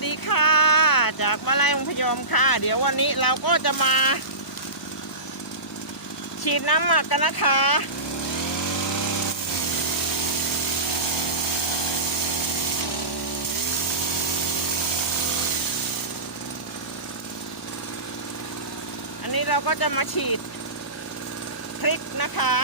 วัสดีค่ะ จากมาลายองพยอมค่ะ เดี๋ยววันนี้เราก็จะมา ฉีดน้ำหมักกันนะคะ อันนี้เราก็จะมาฉีดพริกนะคะ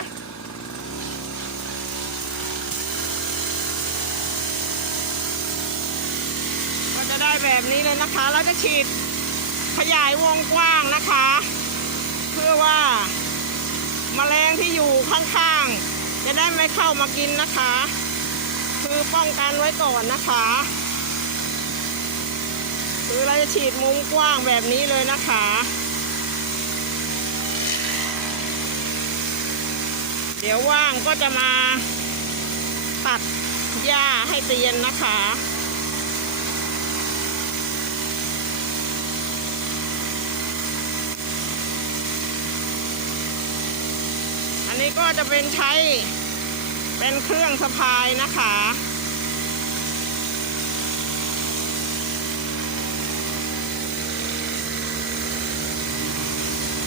จะได้แบบนี้เลยนะคะ เราจะฉีดขยายวงกว้างนะคะ เพื่อว่าแมลงที่อยู่ข้างๆ จะได้ไม่เข้ามากินนะคะ คือป้องกันไว้ก่อนนะคะ คือเราจะฉีดมุมกว้างแบบนี้เลยนะคะเดี๋ยวว่างก็จะมาตัดหญ้าให้เตียนนะคะ นนี้ก็จะเป็นใช้เป็นเครื่องสะพายนะคะ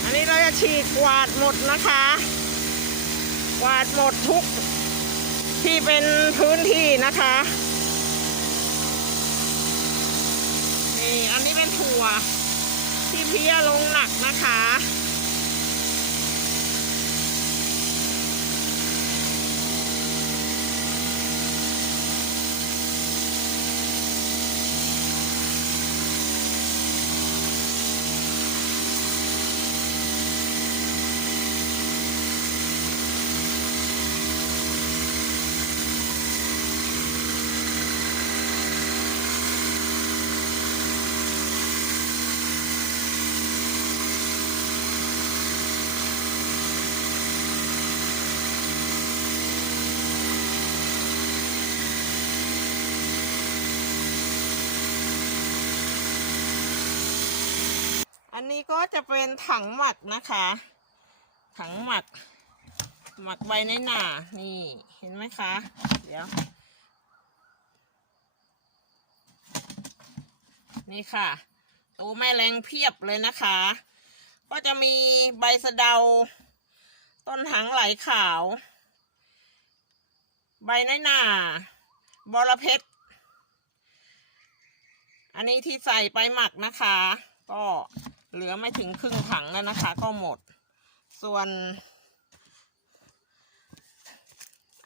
อันนี้เราจะฉีดกวาดหมดนะคะ กวาดหมดทุกที่เป็นพื้นที่นะคะนี่อันนี้เป็นถั่วที่เพี้ยลงหนักนะคะ อันนี้ก็จะเป็นถังหมักนะคะ ถังหมัก หมักใบในหนานี่เห็นไหมคะ เดี๋ยว นี่ค่ะตัวแม่แรงเพียบเลยนะคะ ก็จะมีใบสะเดา ต้นหังไหลขาว ใบในหนาบอระเพ็ดอันนี้ที่ใส่ไปหมักนะคะ ก็ เหลือไม่ถึงครึ่งถังแล้วนะคะ ก็หมด ส่วน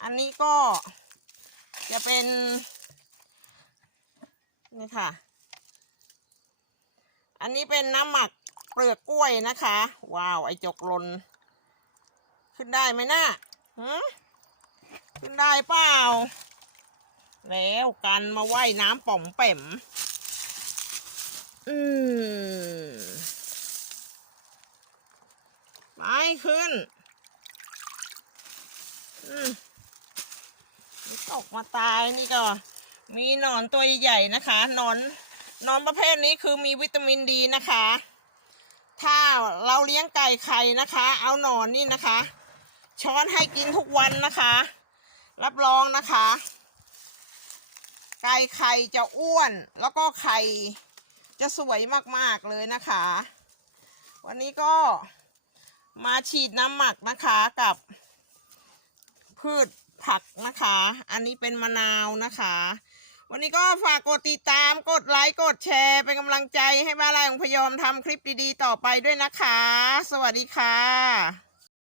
อันนี้ก็จะเป็นนี่ค่ะ อันนี้เป็นน้ำหมักเปลือกกล้วยนะคะ ว้าว ไอจกลน ขึ้นได้ไหมนะ่ะหืมขึ้นได้เปล่า แล้วกันมาว่ายน้ำป่อมแป่มอืม ไม่ขึ้น อืมตกมาตายนี่ก็ มีหนอนตัวใหญ่ๆนะคะหนอนหนอนประเภทนี้คือมีวิตามินดีนะคะ ถ้าเราเลี้ยงไก่ไข่นะคะ เอาหนอนนี่นะคะ ช้อนให้กินทุกวันนะคะ รับรองนะคะ ไก่ไข่จะอ้วน แล้วก็ไข่จะสวยมากๆเลยนะคะ วันนี้ก็ มาฉีดน้ำหมักนะคะกับ พืชผักนะคะ อันนี้เป็นมะนาวนะคะ วันนี้ก็ฝากกดติดตามกดไลค์กดแชร์ เป็นกำลังใจให้บ้านไร่ของพยอมทำคลิปดีๆ ต่อไปด้วยนะคะ สวัสดีค่ะ